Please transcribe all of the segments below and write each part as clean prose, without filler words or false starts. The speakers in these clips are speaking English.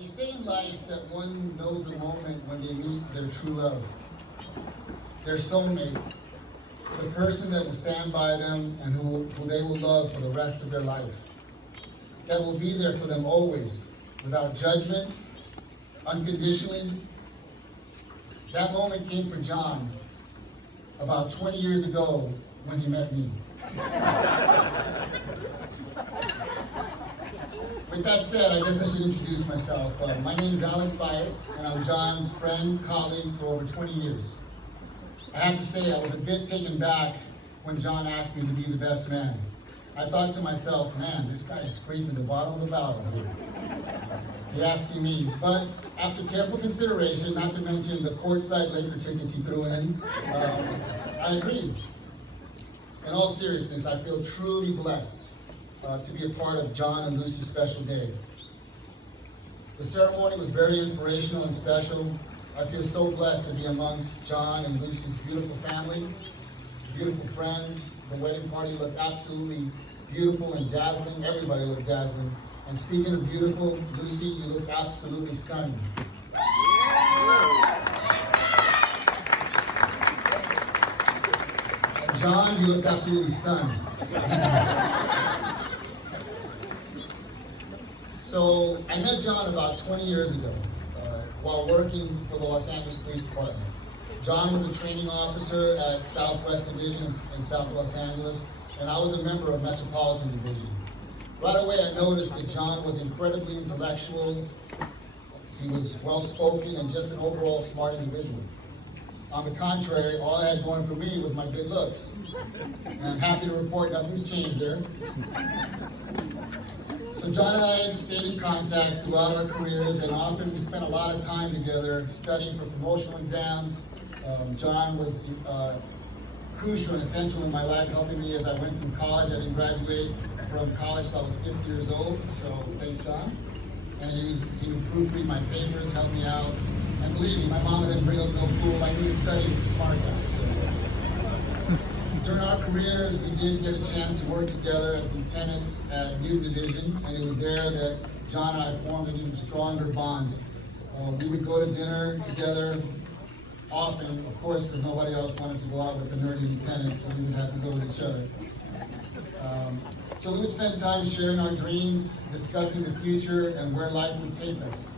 They say in life that one knows the moment when they meet their true love, their soulmate, the person that will stand by them and who they will love for the rest of their life, that will be there for them always, without judgment, unconditionally. That moment came for John about 20 years ago when he met me. With that said, I guess I should introduce myself. My name is Alex Baez, and I'm John's friend, colleague for over 20 years. I have to say, I was a bit taken back when John asked me to be the best man. I thought to myself, man, this guy is scraping the bottom of the barrel here. He asking me, but after careful consideration, not to mention the courtside Laker tickets he threw in, I agreed. In all seriousness, I feel truly blessed to be a part of John and Lucy's special day. The ceremony was very inspirational and special. I feel so blessed to be amongst John and Lucy's beautiful family, beautiful friends. The wedding party looked absolutely beautiful and dazzling. Everybody looked dazzling. And speaking of beautiful, Lucy, you look absolutely stunning. And John, you look absolutely stunned. So I met John about 20 years ago while working for the Los Angeles Police Department. John was a training officer at Southwest Division in South Los Angeles, and I was a member of Metropolitan Division. Right away I noticed that John was incredibly intellectual, he was well-spoken, and just an overall smart individual. On the contrary, all I had going for me was my good looks. And I'm happy to report nothing's changed there. So John and I stayed in contact throughout our careers, and often we spent a lot of time together studying for promotional exams. John was crucial and essential in my life, helping me as I went through college. I didn't graduate from college till I was 50 years old, so thanks, John. And he would proofread my papers, help me out. And believe me, my mama didn't bring up no fool. I knew to study with a smart guy. So during our careers, we did get a chance to work together as lieutenants at Newton Division, and it was there that John and I formed an even stronger bond. We would go to dinner together often, of course, because nobody else wanted to go out with the nerdy lieutenants, so we just had to go with each other. So we would spend time sharing our dreams, discussing the future and where life would take us.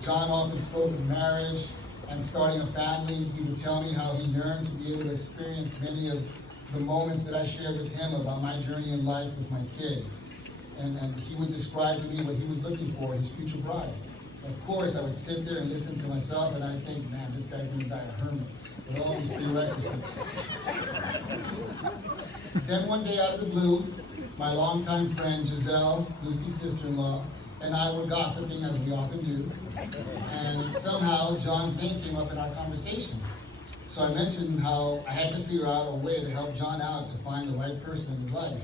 John often spoke of marriage and starting a family. He would tell me how he yearned to be able to experience many of the moments that I shared with him about my journey in life with my kids. And he would describe to me what he was looking for in his future bride. Of course, I would sit there and listen to myself, and I'd think, man, this guy's going to die a hermit with all these prerequisites. Then one day out of the blue, my longtime friend Giselle, Lucy's sister-in-law, and I were gossiping, as we often do, and somehow John's name came up in our conversation. So I mentioned how I had to figure out a way to help John out to find the right person in his life.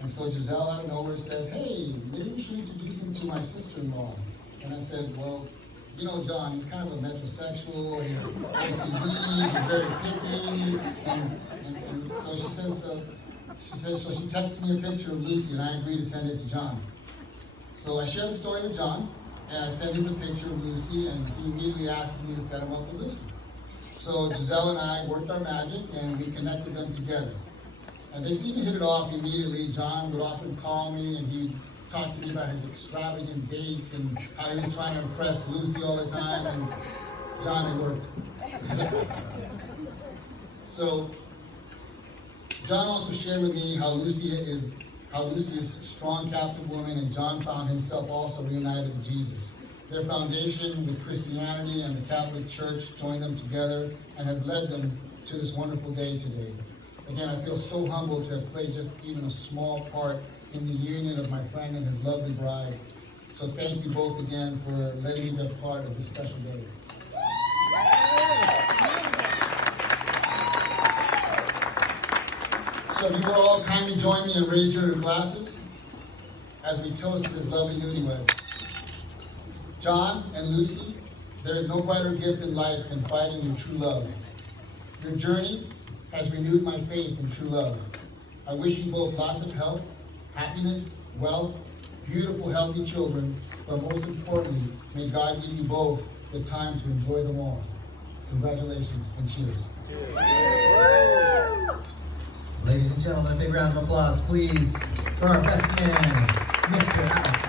And so Giselle out of nowhere says, hey, maybe we should introduce him to my sister-in-law. And I said, well, you know, John, he's kind of a metrosexual, he's OCD, he's very picky, and so she says, so she texted me a picture of Lucy, and I agreed to send it to John. So I shared the story with John, and I sent him the picture of Lucy, and he immediately asked me to set him up with Lucy. So Giselle and I worked our magic, and we connected them together. And they seemed to hit it off immediately. John would often call me, and he'd talk to me about his extravagant dates and how he was trying to impress Lucy all the time, and John, it worked. So John also shared with me how Lucy is a strong Catholic woman, and John found himself also reunited with Jesus. Their foundation with Christianity and the Catholic Church joined them together and has led them to this wonderful day today. Again, I feel so humbled to have played just even a small part in the union of my friend and his lovely bride. So thank you both again for letting me be a part of this special day. So if you will all kindly join me and raise your glasses as we toast to this lovely newlywed. John and Lucy, there is no brighter gift in life than finding your true love. Your journey has renewed my faith in true love. I wish you both lots of health, happiness, wealth, beautiful, healthy children, but most importantly, may God give you both the time to enjoy them all. Congratulations and cheers. Ladies and gentlemen, a big round of applause, please, for our best man, Mr. Alex